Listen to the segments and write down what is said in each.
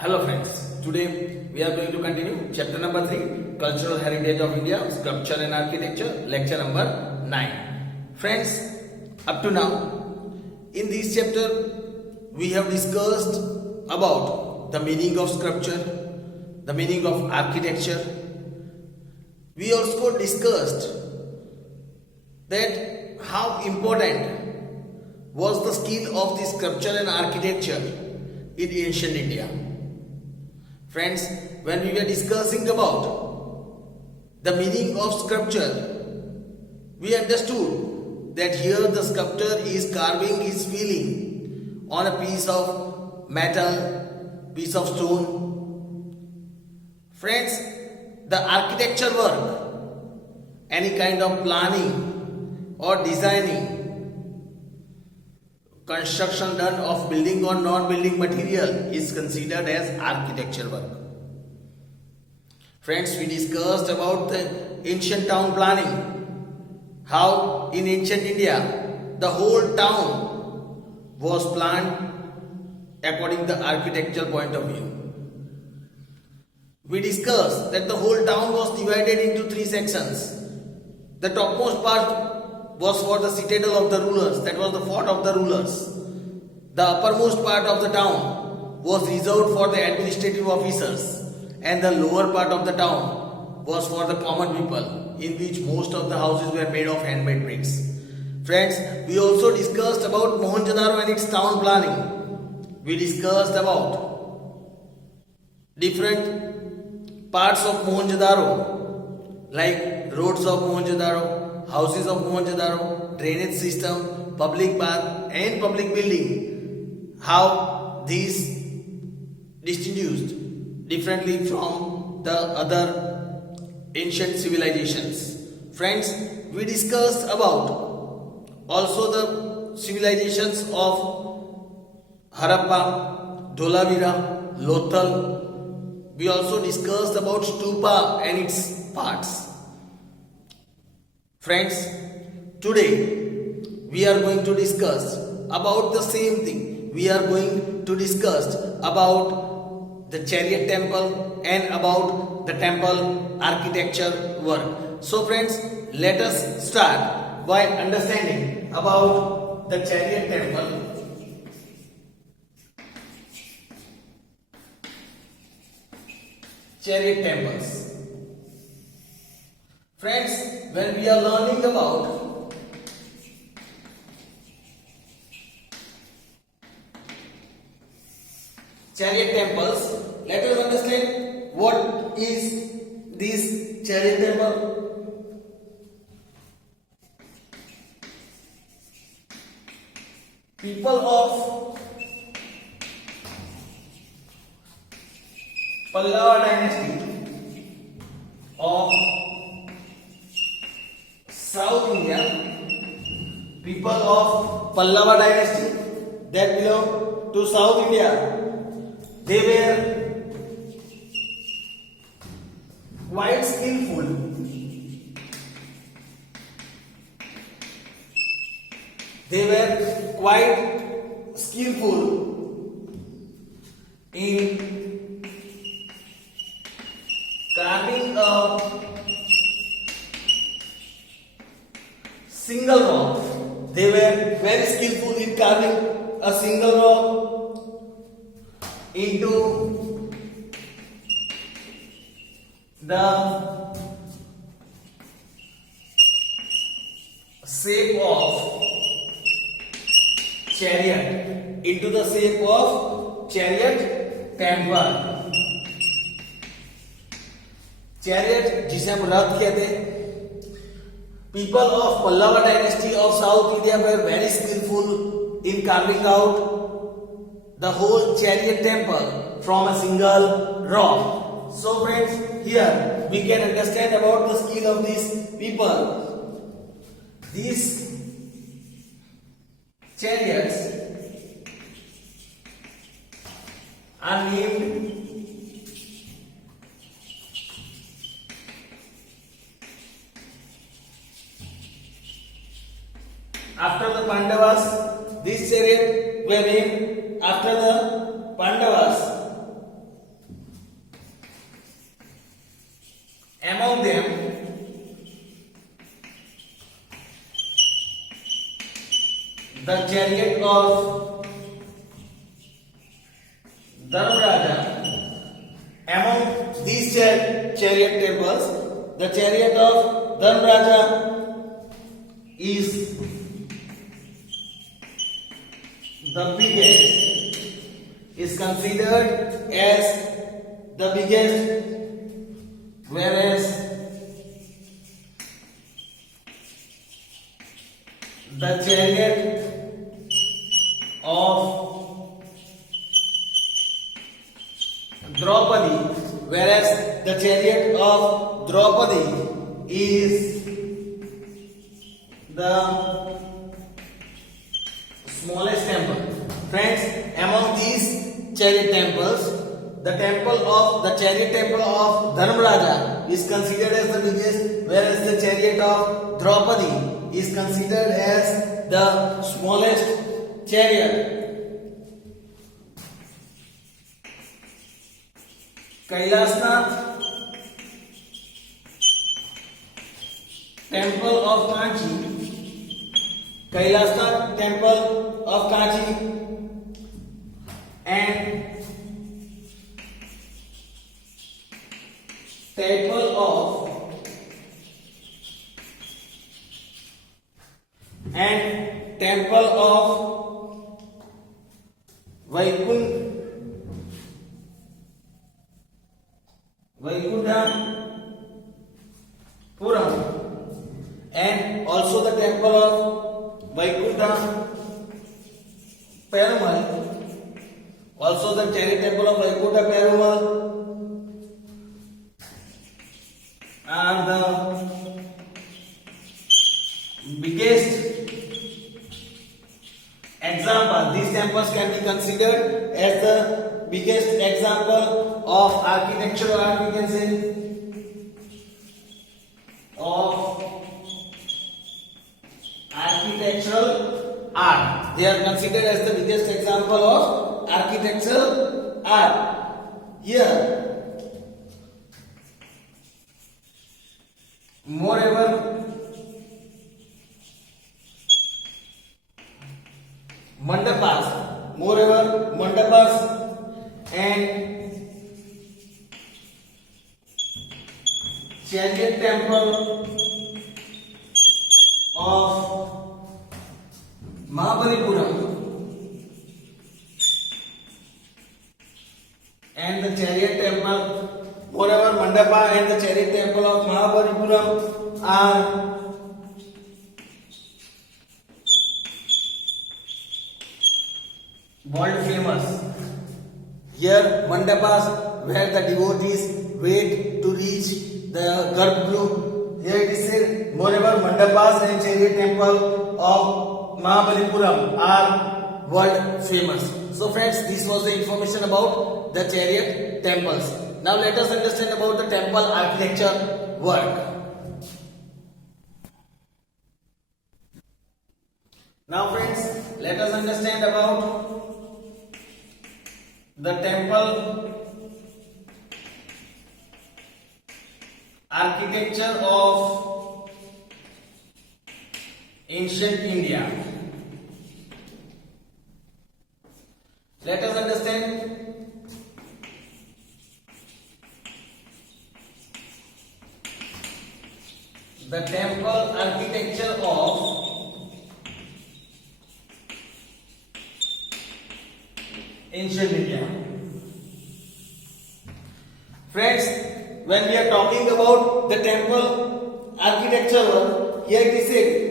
Hello friends, today we are going to continue chapter number 3, Cultural Heritage of India, Sculpture and Architecture, lecture number 9. Friends, up to now, in this chapter, we have discussed about the meaning of sculpture, the meaning of architecture. We also discussed that how important was the skill of the sculpture and architecture in ancient India. Friends, when we were discussing about the meaning of sculpture, we understood that here the sculptor is carving his feeling on a piece of metal, piece of stone. Friends, the architecture work, any kind of planning or designing, construction done of building or non-building material is considered as architecture work. Friends, we discussed about the ancient town planning, how in ancient India the whole town was planned according to the architectural point of view. We discussed that the whole town was divided into 3 sections. The topmost part was for the citadel of the rulers, that was the fort of the rulers. The uppermost part of the town was reserved for the administrative officers, and the lower part of the town was for the common people, in which most of the houses were made of handmade bricks. Friends, we also discussed about Mohenjo-daro and its town planning. We discussed about different parts of Mohenjo-daro, like roads of Mohenjo-daro, houses of Mohenjo-daro, drainage system, public bath and public building, how these distinguished differently from the other ancient civilizations. Friends, we discussed about also the civilizations of Harappa, Dholavira, Lothal. We also discussed about stupa and its parts. Friends, today we are going to discuss about the same thing. We are going to discuss about the chariot temple and about the temple architecture work. So friends, let us start by understanding about the chariot temple. Chariot temples. Friends, when we are learning about chariot temples, let us understand what is this chariot temple. People of Pallava dynasty of South India, people of Pallava dynasty that belong to South India, they were quite skillful. They were quite skillful in carving a single rock. They were very skillful in carving a single rock into the shape of chariot, into the shape of chariot temple. Chariot जिसे हम रथ कहते हैं. People of Pallava dynasty of South India were very skillful in carving out the whole chariot temple from a single rock. So friends, here we can understand about the skill of these people. These chariots are named after the Pandavas. These chariots were named after the Pandavas. Among them, the chariot of Dharmaraja. Among these chariot temples, the chariot of Dharmaraja is the biggest, is considered as the biggest, whereas the chariot of Draupadi, whereas the chariot of Draupadi is the smallest temple. Friends, among these chariot temples, the chariot temple of Dharmaraja is considered as the biggest, whereas the chariot of Draupadi is considered as the smallest chariot. Kailasnath Temple of Kanchi, Kailasnath Temple of Kanchi, and Temple of Vaikunthapuram, and also the temple of Vaikuntha Perumal, also the chariot temple of Vaikuntha Perumal are the biggest example. These temples can be considered as the biggest example of architectural art, we can say, of architectural art. They are considered as the biggest example of architectural art. Here, moreover, mandapas and chariot temple of Mahabalipuram and the chariot temple, moreover mandapa and the chariot temple of Mahabalipuram are world famous. Here mandapas where the devotees wait to reach the Garbhagriha. Here it is said, moreover mandapas and chariot temple of Mahabalipuram are world famous. So friends, this was the information about the chariot temples. Now let us understand about the temple architecture work. Now friends, let us understand about the temple architecture of ancient India. Let us understand the temple architecture of ancient India. Friends, when we are talking about the temple architecture, here it is said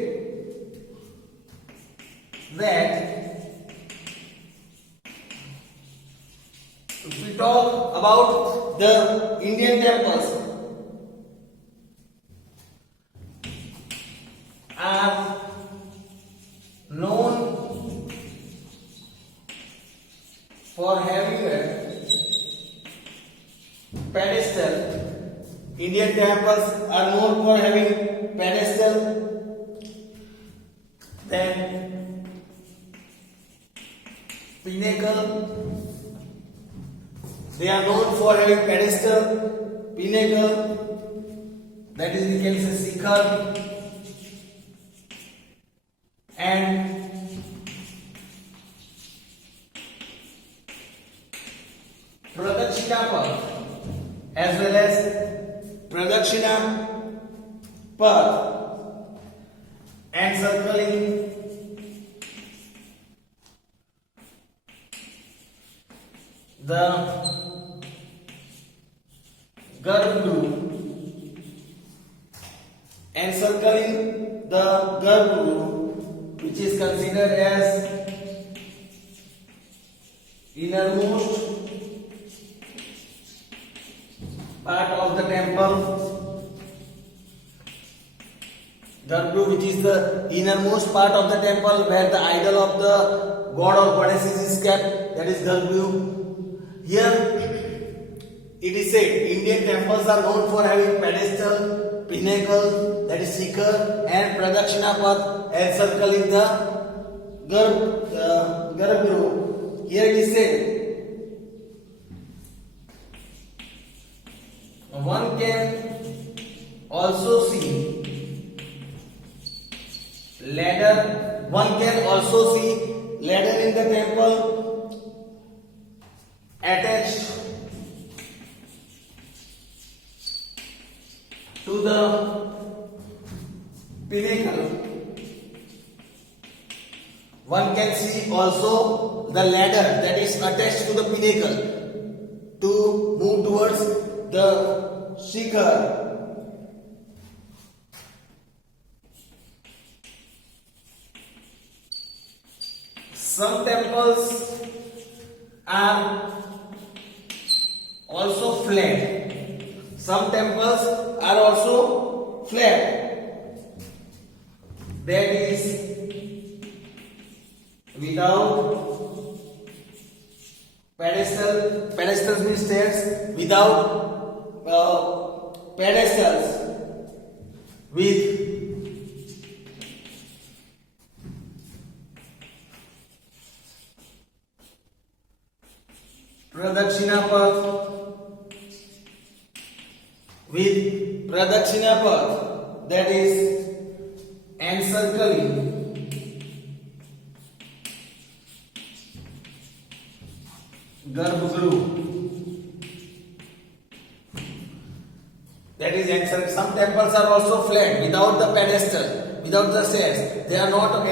that if we talk about the Indian temples are known for having a pedestal. Indian temples are known for having pedestal, then pinnacle. They are known for having pedestal, pinnacle, that is we can say Shikhar, and Pradakshina Path, as well as Pradakshina Path, encircling the Garbhagru, encircling the Garbhagru, which is considered as innermost part of the temple. Garbhagru, which is the innermost part of the temple where the idol of the god or goddesses is kept, that is Garbhagru. Here it is said Indian temples are known for having pedestal, pinnacle, that is Shikhar, and Pradakshina Path encircling the Garbhagru. Here it is said one can also see ladder. One can also see ladder in the temple attached to the pinnacle. One can see also the ladder that is attached to the pinnacle to move towards the Shikhar. Some temples are also flat. Some temples are also flat. That is without pedestal. Pedestals means stairs. Without pedestals, with Pradakshina Path, that is encircling Garbhagru. That is encircling. Some temples are also flat without the pedestal, without the stairs. They are not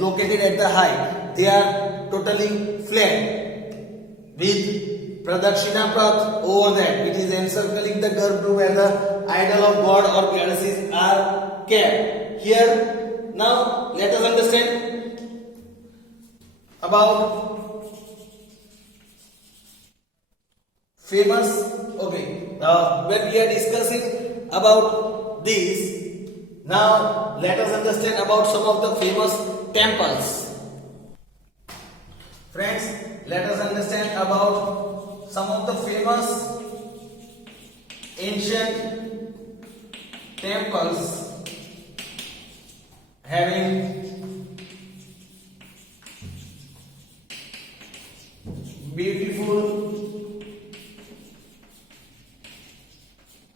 located at the height. They are totally flat. With Pradakshina Path over that, it is encircling the Garbhagru where the idol of god or goddesses are kept. Here, now let us understand about famous. Okay, when we are discussing about this, now let us understand about some of the famous temples. Friends, let us understand about some of the famous ancient temples having beautiful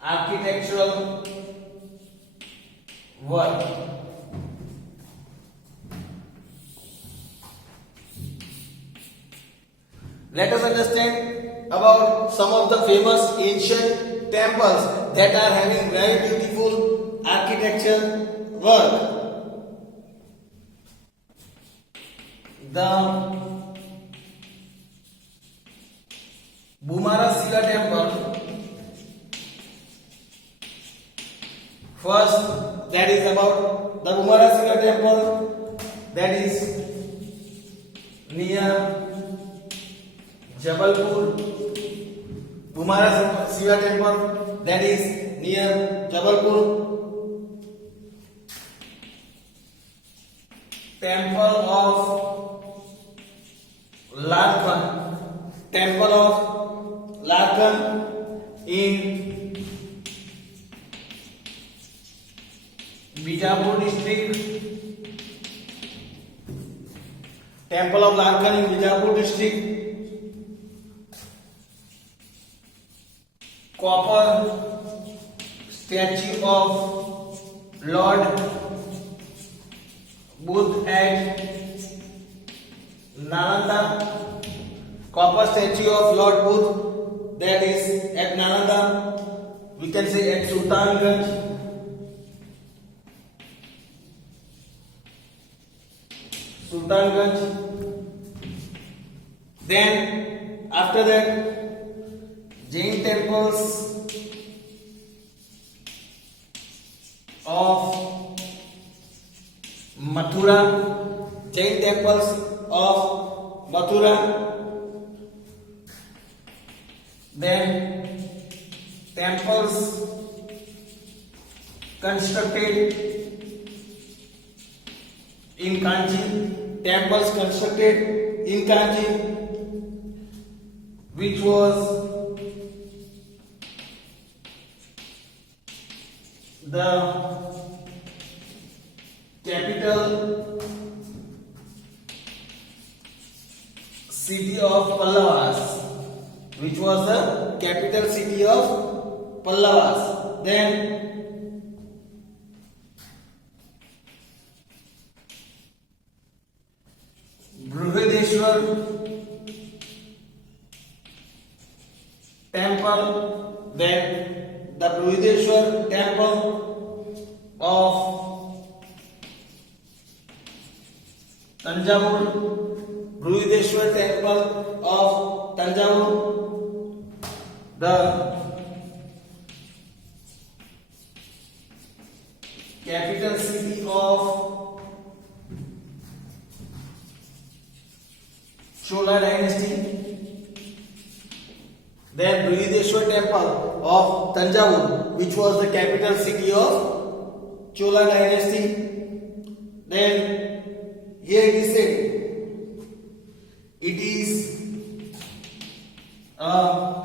architectural work. Let us understand about some of the famous ancient temples that are having very beautiful architecture work. The Bhumara Shiva temple, first, that is about the Bhumara Shiva temple, that is near Jabalpur. Bhumara Shiva temple, that is near Jabalpur. Temple of Larkhan, Temple of Larkhan in Bijapur district. Temple of Larkhan in Bijapur district. Copper statue of Lord Buddha at Nalanda. Copper statue of Lord Buddha that is at Nalanda. We can say at Sultanganj. Then after that, Jain temples of Mathura. Jain temples of Mathura. Then temples constructed in Kanchi. Temples constructed in Kanchi, which was the capital city of Pallavas, which was the capital city of Pallavas. Then Brihadeshwar temple, then the Brihadeshwar temple of Tanjavur, Brihadeshwar temple of Tanjavur, the capital city of Chola dynasty. Then Brihadeshwar temple of Tanjavur, which was the capital city of Chola dynasty. Then here it is said it is a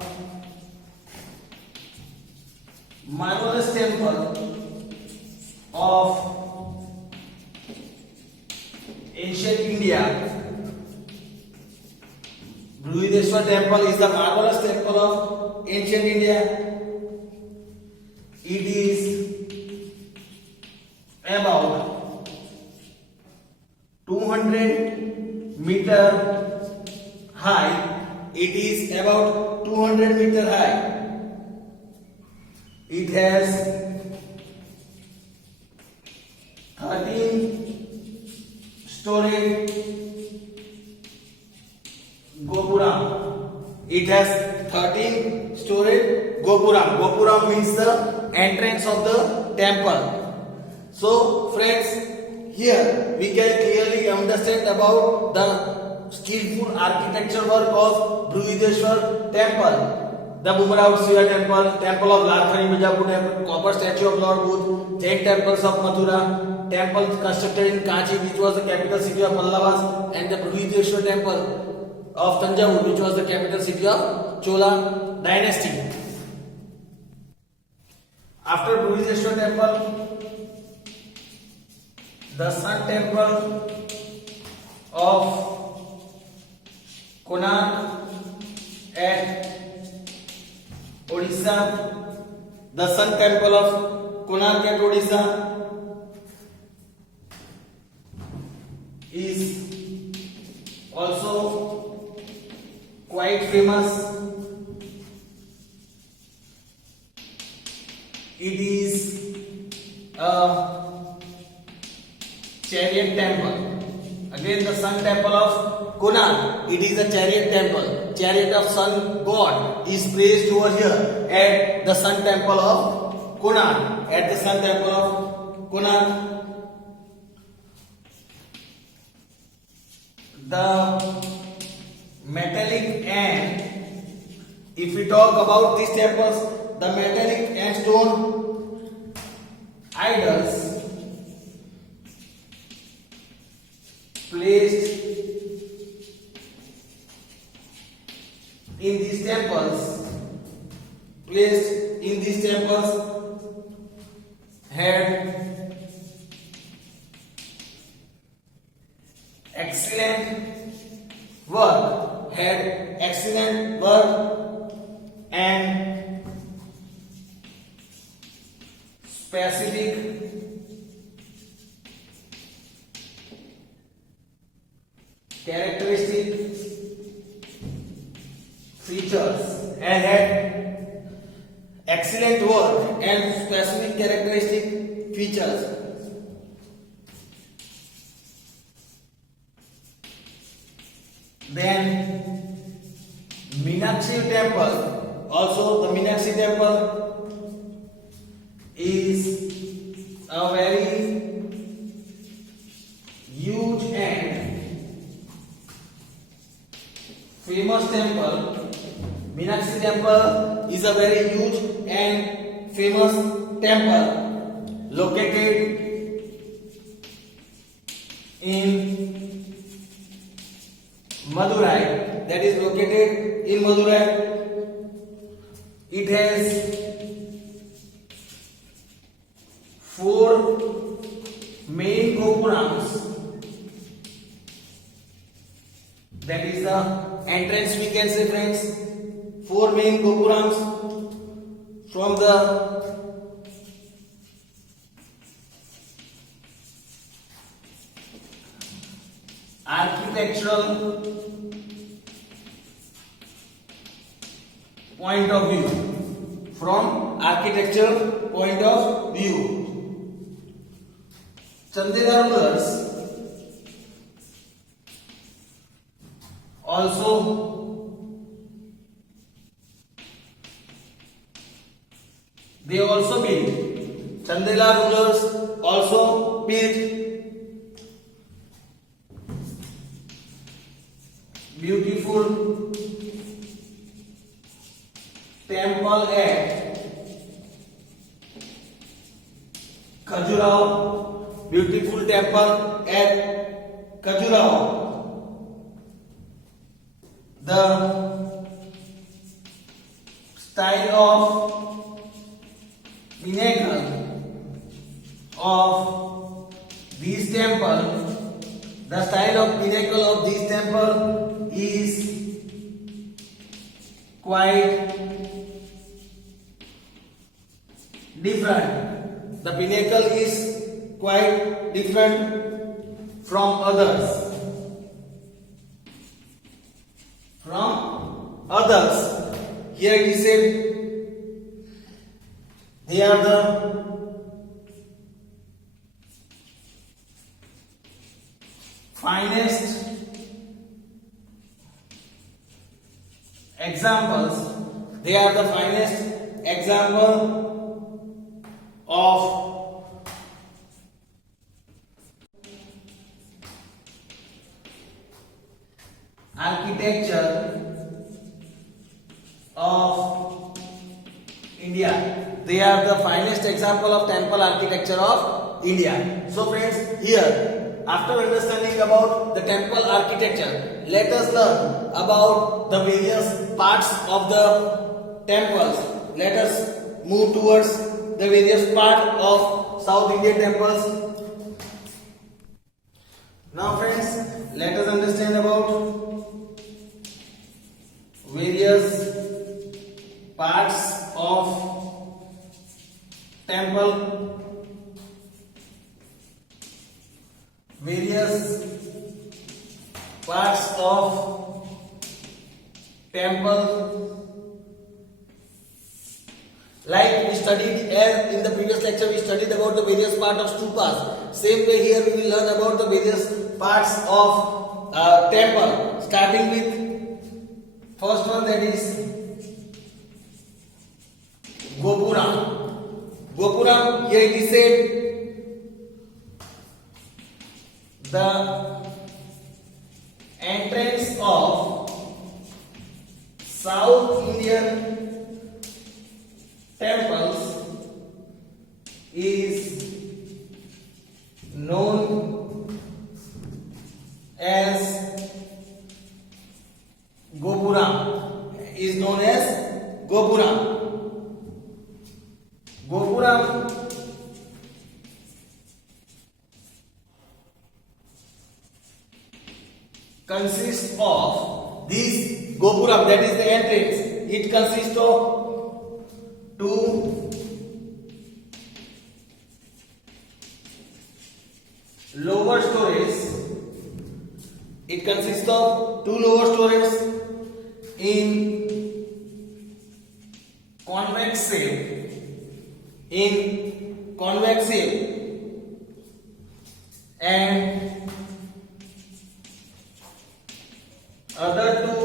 marvelous temple of ancient India. Brihadeshwar temple is the marvelous temple of ancient India. It is about 200-meter high. It is about 200-meter high. It has 13-story Gopuram. It has 13-story Gopuram. Gopuram means the entrance of the temple. So friends, here we can clearly understand about the skillful architecture work of Brihadeshwar temple. The Bumrao Shiva temple, temple of Lalkhani Bijapur temple, copper statue of Lord Buddha, Jain temples of Mathura, temple constructed in Kanchi, which was the capital city of Pallavas, and the Brihadeshwar temple of Tanjavur, which was the capital city of Chola dynasty. After Brihadeshwar temple, the Sun temple of Konark at Odisha, the Sun temple of Konark at Odisha is also quite famous. It is a chariot temple. Again, the Sun temple of Konark, it is a chariot temple. Chariot of Sun God is placed over here at the Sun temple of Konark. At the Sun temple of Konark, the metallic and, if we talk about these temples, the metallic and stone idols placed in these temples had excellent work and specific characteristic features and had excellent work and specific characteristic features. Then Meenakshi temple, also the Meenakshi temple is a very huge and famous temple. Meenakshi temple is a very huge and famous temple located in Madurai, that is located in Madurai. It has 4 main gopurams. That is the entrance, we can say, friends. 4 main gopurams from the architectural point of view. From architectural point of view, Chandela rulers also built. Chandela rulers also built beautiful temple at Khajuraho. Beautiful temple at Khajuraho. The style of pinnacle of this temple, the style of pinnacle of this temple is quite different. The pinnacle is quite different from others. Here it is said they are the finest examples. They are the finest example of architecture of India. They are the finest example of temple architecture of India. So friends, here after understanding about the temple architecture, let us learn about the various parts of the temples. Let us move towards the various parts of South Indian temples. Now friends, let us understand about various parts of temple. Various parts of temple. Like we studied as in the previous lecture, we studied about the various parts of stupas. Same way here we will learn about the various parts of temple. Starting with first one, that is Gopuram. Gopuram, here it is said the entrance of South Indian temples is known as Gopuram. Is known as Gopuram. Gopuram consists of this Gopuram, that is the entrance. It consists of two lower stories. It consists of two lower stories in convex shape. In convex shape, and other two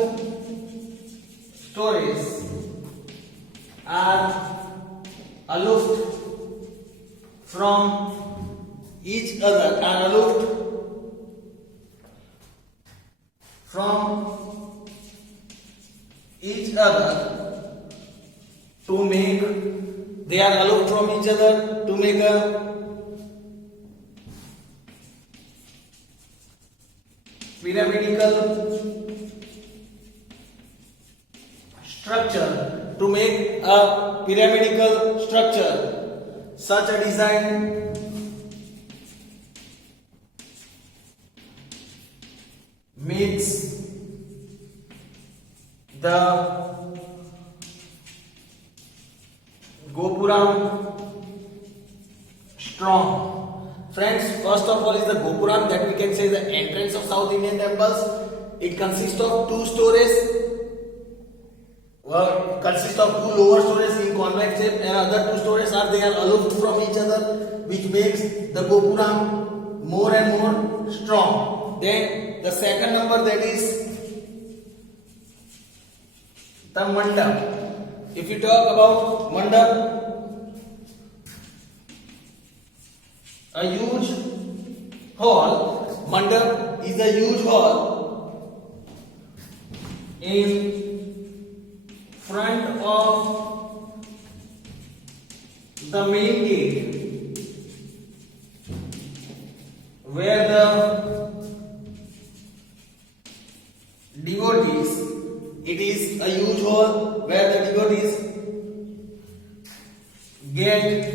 stories are aloof from each other, are aloof from each other to make, they are aloof from each other to make a pyramidal structure, to make a pyramidal structure. Such a design makes the Gopuram strong. Friends, first of all is the Gopuram, that we can say the entrance of South Indian temples. It consists of two stories. Well, consists of two lower stories in convex shape, and other two stories are they are aloof from each other, which makes the Gopuram more and more strong. Then the second number, that is the Mandap. If you talk about Mandap, a huge hall. Mandap is a huge hall in front of the main gate, where the devotees, it is a huge hall where the devotees get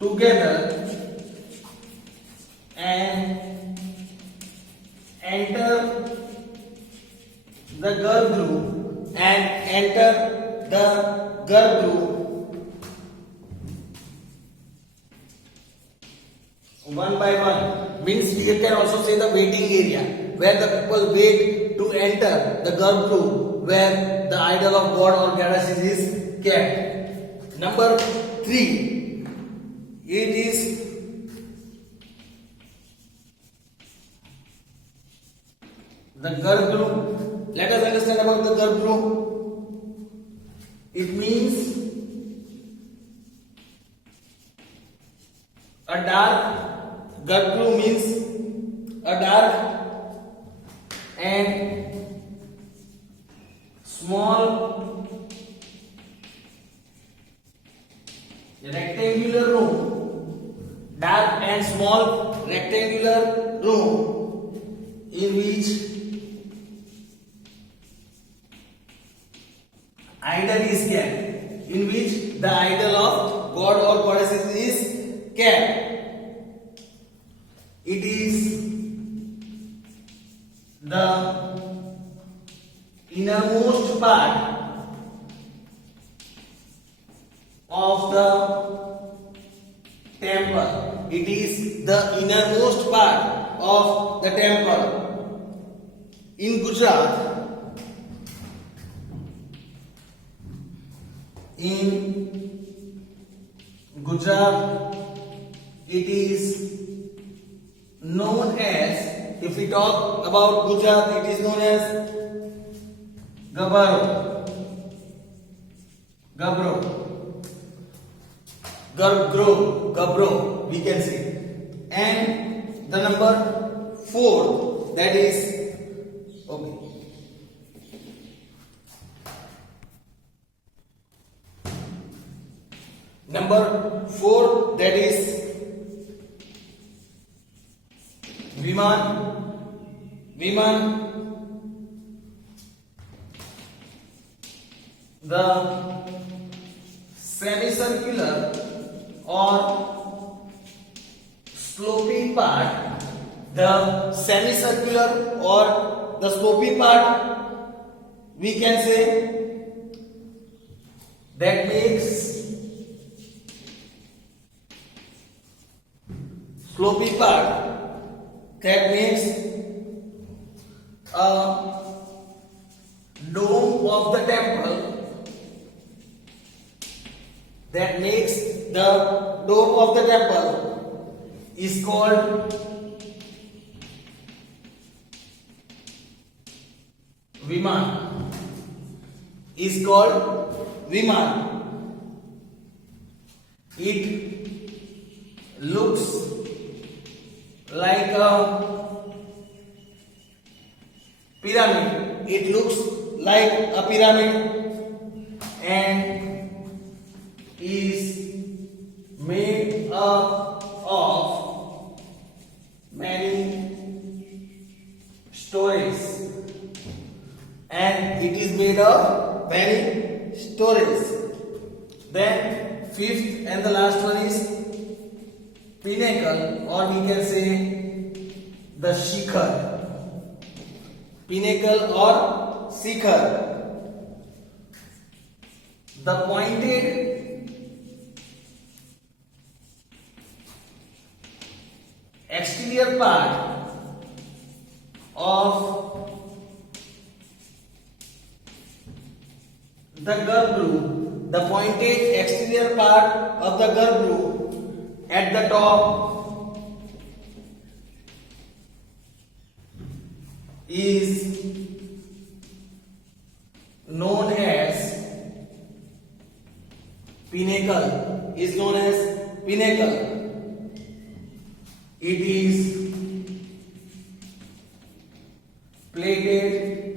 together and enter the Garbhu and enter the Garbhu one by one. Means we can also say the waiting area, where the people wait to enter the Garbhu, where the idol of God or goddess is kept. Number 3, it is the Garbhu. Let us understand about the Garbhu. It means a dark. Garbhu means a dark and small rectangular room. Dark and small rectangular room in which idol is kept, in which the idol of God or goddess is kept. It is the innermost part of the temple. It is the innermost part of the temple. In Gujarat, it is known as, if we talk about Gujarat, it is known as Gabaro, Gabro, we can say. And the number 4, that is, okay. Number 4, that is Viman. The semicircular or sloping part, the semicircular or the sloping part, we can say, that makes floppy part that makes a dome of the temple, that makes the dome of the temple is called Viman. Is called Viman. It looks like a pyramid. It looks like a pyramid and is made up of many stories. And it is made of many stories. Then fifth and the last one is pinnacle, or we can say the shikhar. Pinnacle or shikhar. The pointed exterior part of the garbhu, the pointed exterior part of the garbhu at the top is known as pinnacle. Is known as pinnacle. It is plated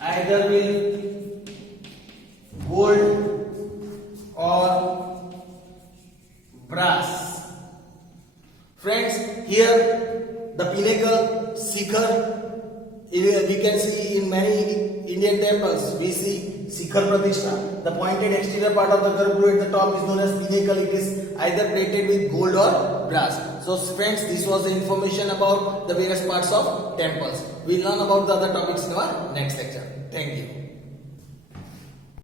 either with gold or brass. Friends, here the pinnacle, shikhar, we can see in many Indian temples. We see shikhar pratishtha. The pointed exterior part of the garbhu at the top is known as pinnacle. It is either plated with gold or brass. So friends, this was the information about the various parts of temples. We'll learn about the other topics in our next lecture. Thank you.